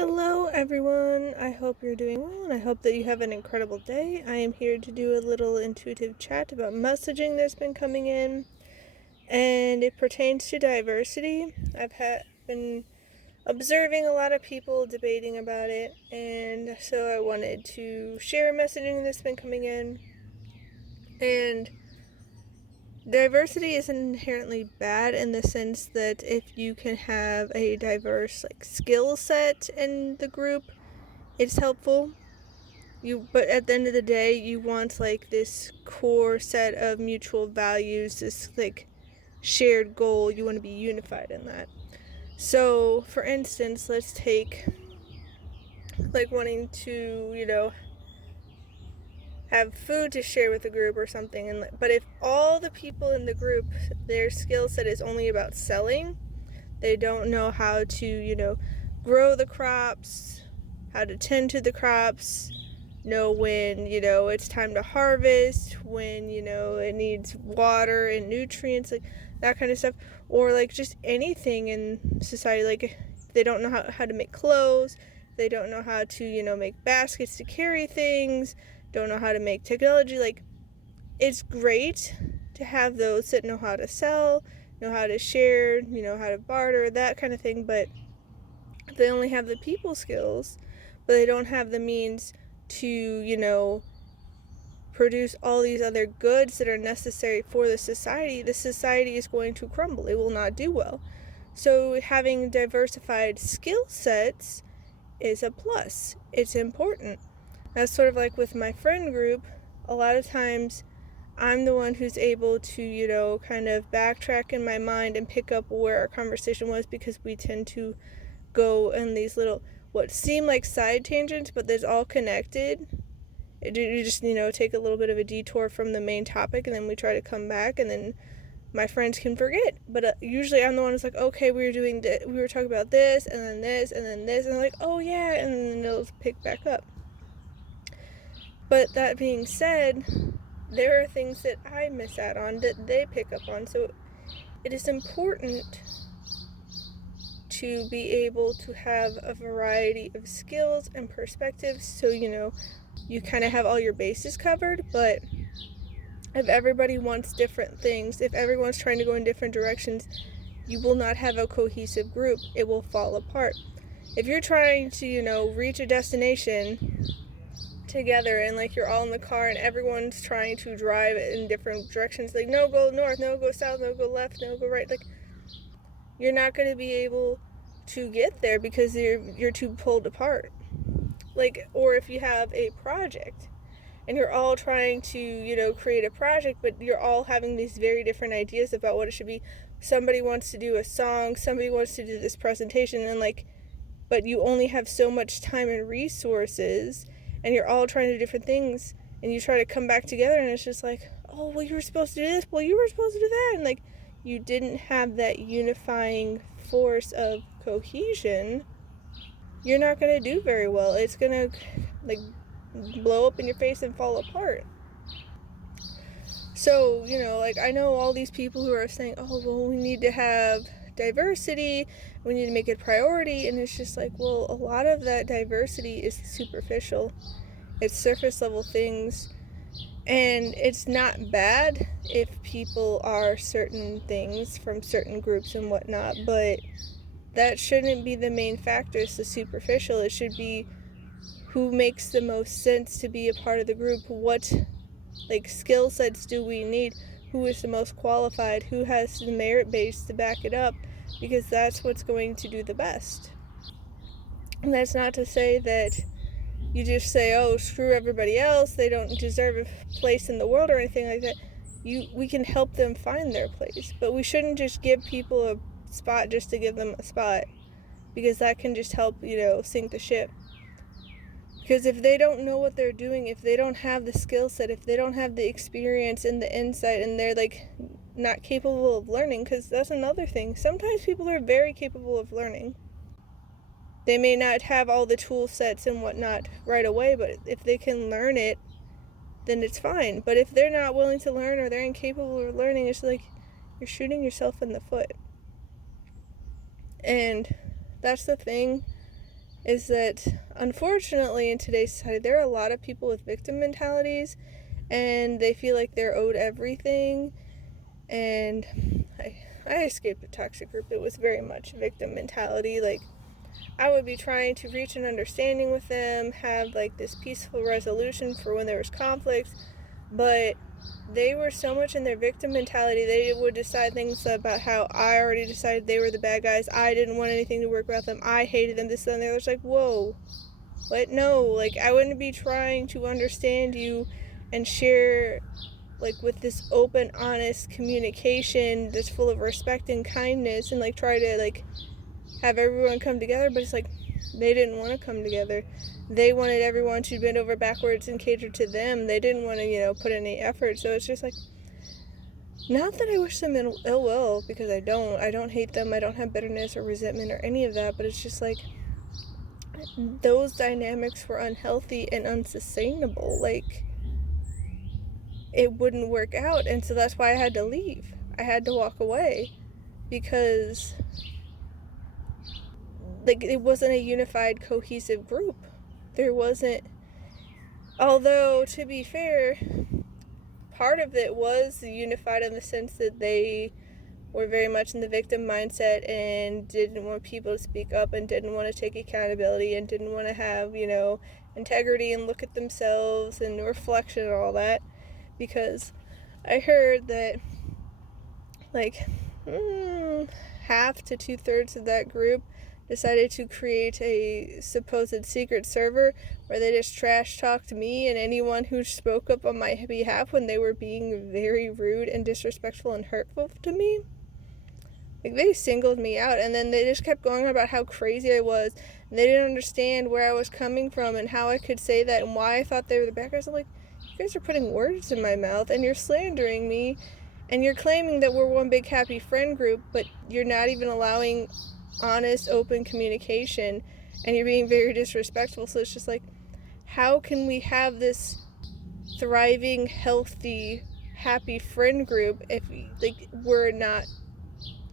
Hello, everyone. I hope you're doing well, and I hope that you have an incredible day. I am here to do a little intuitive chat about messaging that's been coming in, and it pertains to diversity. Been observing a lot of people debating about it, and so I wanted to share messaging that's been coming in. And diversity isn't inherently bad in the sense that if you can have a diverse skill set in the group, it's helpful. But at the end of the day, you want this core set of mutual values, this shared goal. You want to be unified in that. So, for instance, let's take wanting to, have food to share with a group or something. But if all the people in the group, their skill set is only about selling, they don't know how to, grow the crops, how to tend to the crops, know when, it's time to harvest, when, it needs water and nutrients, that kind of stuff. Or just anything in society, they don't know how to make clothes, they don't know how to, make baskets to carry things, don't know how to make technology. It's great to have those that know how to sell, know how to share, how to barter, that kind of thing. But they only have the people skills, but they don't have the means to, produce all these other goods that are necessary for the society is going to crumble. It will not do well. So having diversified skill sets is a plus. It's important. That's sort of like with my friend group. A lot of times I'm the one who's able to, kind of backtrack in my mind and pick up where our conversation was, because we tend to go in these little, what seem like side tangents, but there's all connected. You just, take a little bit of a detour from the main topic, and then we try to come back, and then my friends can forget. But usually I'm the one who's like, okay, we were talking about this, and then this, and then this, and I'm like, oh yeah, and then it'll pick back up. But that being said, there are things that I miss out on that they pick up on. So it is important to be able to have a variety of skills and perspectives, so you kind of have all your bases covered. But if everybody wants different things, if everyone's trying to go in different directions, you will not have a cohesive group. It will fall apart. If you're trying to, reach a destination together, and you're all in the car and everyone's trying to drive in different directions, no, go north, no, go south, no, go left, no, go right, you're not going to be able to get there because you're too pulled apart. Or if you have a project and you're all trying to, create a project, but you're all having these very different ideas about what it should be. Somebody wants to do a song, somebody wants to do this presentation, and but you only have so much time and resources, and you're all trying to do different things, and you try to come back together, and it's just oh, well, you were supposed to do this, well, you were supposed to do that, and you didn't have that unifying force of cohesion. You're not going to do very well. It's going to blow up in your face and fall apart. So, I know all these people who are saying, oh, well, we need to have diversity, we need to make it a priority, and it's just well, a lot of that diversity is superficial. It's surface level things, and it's not bad if people are certain things from certain groups and whatnot, but that shouldn't be the main factor. It's the superficial. It should be who makes the most sense to be a part of the group. What skill sets do we need? Who is the most qualified? Who has the merit base to back it up? Because that's what's going to do the best. And that's not to say that you just say, oh, screw everybody else, they don't deserve a place in the world or anything like that. We can help them find their place, but we shouldn't just give people a spot just to give them a spot, because that can just help, sink the ship. Because if they don't know what they're doing, if they don't have the skill set, if they don't have the experience and the insight, and they're not capable of learning, because that's another thing. Sometimes people are very capable of learning. They may not have all the tool sets and whatnot right away, but if they can learn it, then it's fine. But if they're not willing to learn, or they're incapable of learning, it's you're shooting yourself in the foot. And that's the thing is that unfortunately in today's society there are a lot of people with victim mentalities, and they feel like they're owed everything. And I escaped a toxic group that was very much victim mentality. Like, I would be trying to reach an understanding with them, have like this peaceful resolution for when there was conflicts, but they were so much in their victim mentality. They would decide things about how I already decided they were the bad guys. I didn't want anything to work with them. I hated them. This and that. I was like, whoa, what? No, like, I wouldn't be trying to understand you and share like with this open, honest communication that's full of respect and kindness, and like try to like have everyone come together. But it's like they didn't want to come together. They wanted everyone to bend over backwards and cater to them. They didn't want to, put any effort. So it's just like, not that I wish them ill will, because I don't hate them. I don't have bitterness or resentment or any of that, but it's just like those dynamics were unhealthy and unsustainable. Like, it wouldn't work out, and so that's why I had to leave. I had to walk away, because like it wasn't a unified, cohesive group. There wasn't, although to be fair, part of it was unified in the sense that they were very much in the victim mindset and didn't want people to speak up and didn't want to take accountability and didn't want to have, integrity and look at themselves and reflection and all that. Because I heard that like half to 2/3 of that group decided to create a supposed secret server where they just trash talked me and anyone who spoke up on my behalf when they were being very rude and disrespectful and hurtful to me. Like, they singled me out, and then they just kept going on about how crazy I was, and they didn't understand where I was coming from and how I could say that and why I thought they were the bad guys. I'm like, you guys are putting words in my mouth, and you're slandering me, and you're claiming that we're one big happy friend group, but you're not even allowing honest, open communication, and you're being very disrespectful. So it's just like, how can we have this thriving, healthy, happy friend group if we're not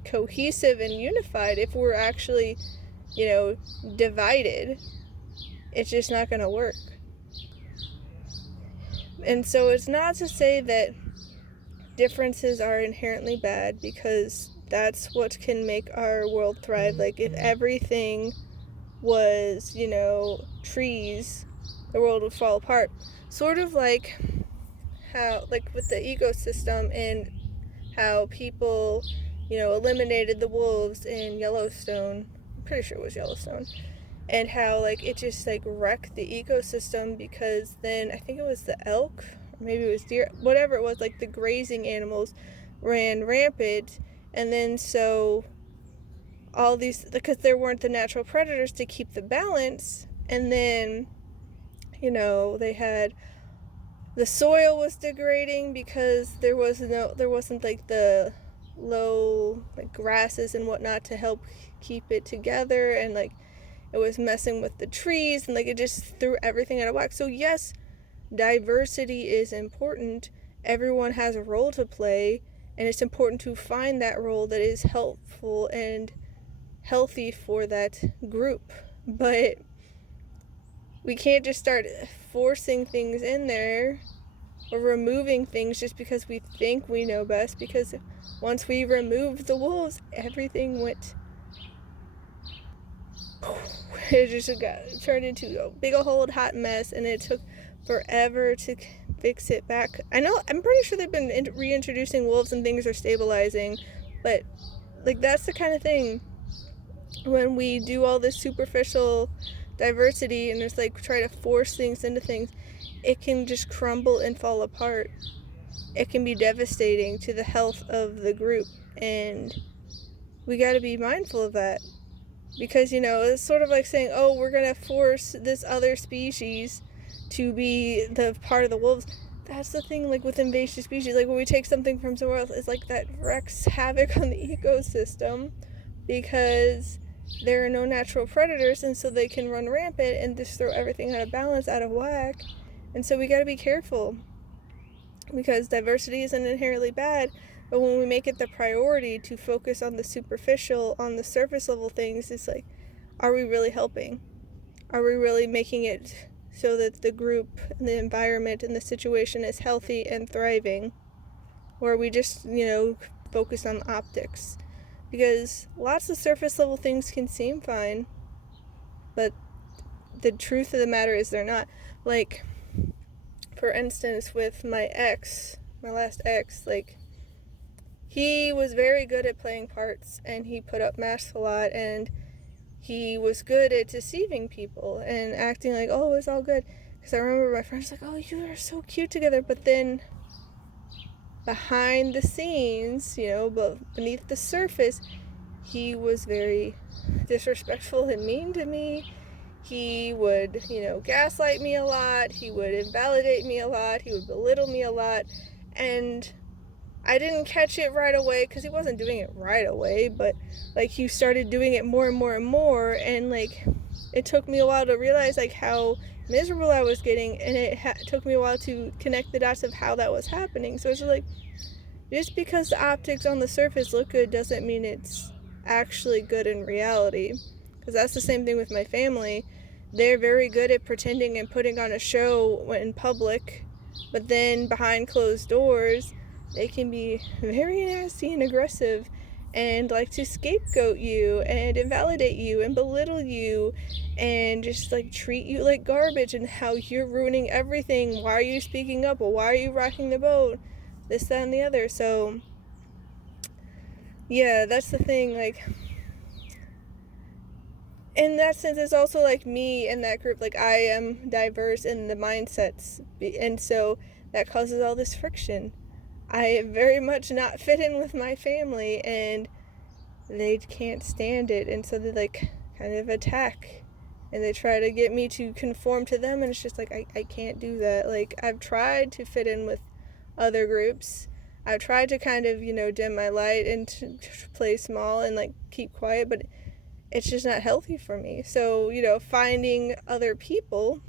cohesive and unified? If we're actually, divided, it's just not going to work. And so it's not to say that differences are inherently bad, because that's what can make our world thrive. Like, if everything was, trees, the world would fall apart. Sort of like how, like with the ecosystem, and how people, eliminated the wolves in Yellowstone. I'm pretty sure it was Yellowstone. And how, like, it just, like, wrecked the ecosystem, because then I think it was the elk, or maybe it was deer, whatever it was, like, the grazing animals ran rampant. And then so all these, because there weren't the natural predators to keep the balance, and then, they had, the soil was degrading because there wasn't like the low, like, grasses and whatnot to help keep it together, and like it was messing with the trees, and like it just threw everything out of whack. So yes, diversity is important. Everyone has a role to play, and it's important to find that role that is helpful and healthy for that group. But we can't just start forcing things in there or removing things just because we think we know best, because once we removed the wolves, everything went, it just turned into a big old hot mess, and it took forever to fix it back. I'm pretty sure they've been reintroducing wolves and things are stabilizing, but like, that's the kind of thing, when we do all this superficial diversity and just like try to force things into things, it can just crumble and fall apart. It can be devastating to the health of the group, and we got to be mindful of that. Because, it's sort of like saying, oh, we're going to force this other species to be the part of the wolves. That's the thing, like, with invasive species. Like, when we take something from somewhere else, it's like that wreaks havoc on the ecosystem, because there are no natural predators, and so they can run rampant and just throw everything out of balance, out of whack. And so we got to be careful, because diversity isn't inherently bad, but when we make it the priority to focus on the superficial, on the surface level things, it's like, are we really helping? Are we really making it so that the group and the environment and the situation is healthy and thriving? Or are we just, focused on optics? Because lots of surface level things can seem fine, but the truth of the matter is they're not. Like, for instance, with my last ex, like, he was very good at playing parts, and he put up masks a lot, and he was good at deceiving people and acting like, oh, it's all good. Because I remember my friends like, oh, you are so cute together, but then behind the scenes, but beneath the surface, he was very disrespectful and mean to me. He would, gaslight me a lot. He would invalidate me a lot. He would belittle me a lot. And I didn't catch it right away because he wasn't doing it right away, but like he started doing it more and more and more, and like it took me a while to realize like how miserable I was getting, and it took me a while to connect the dots of how that was happening. So it's like, just because the optics on the surface look good doesn't mean it's actually good in reality. Because that's the same thing with my family. They're very good at pretending and putting on a show in public, but then behind closed doors, they can be very nasty and aggressive and like to scapegoat you and invalidate you and belittle you and just like treat you like garbage and how you're ruining everything. Why are you speaking up? Well, why are you rocking the boat? This, that, and the other. So yeah, that's the thing. Like, in that sense, it's also like me in that group. Like, I am diverse in the mindsets, and so that causes all this friction. I very much not fit in with my family, and they can't stand it, and so they like kind of attack, and they try to get me to conform to them, and it's just like I can't do that. Like, I've tried to fit in with other groups. I've tried to kind of, dim my light and to play small and like keep quiet, but it's just not healthy for me. So, finding other people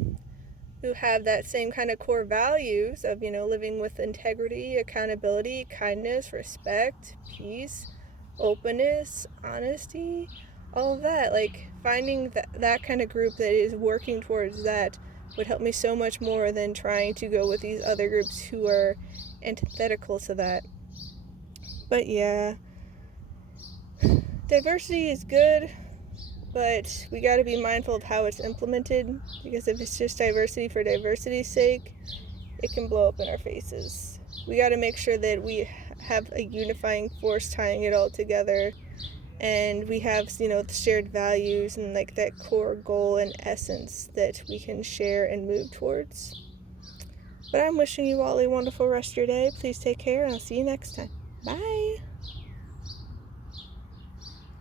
who have that same kind of core values of, living with integrity, accountability, kindness, respect, peace, openness, honesty, all of that. Like, finding that kind of group that is working towards that would help me so much more than trying to go with these other groups who are antithetical to that. But yeah, diversity is good, but we got to be mindful of how it's implemented, because if it's just diversity for diversity's sake, it can blow up in our faces. We got to make sure that we have a unifying force tying it all together, and we have, shared values and like that core goal and essence that we can share and move towards. But I'm wishing you all a wonderful rest of your day. Please take care, and I'll see you next time. Bye!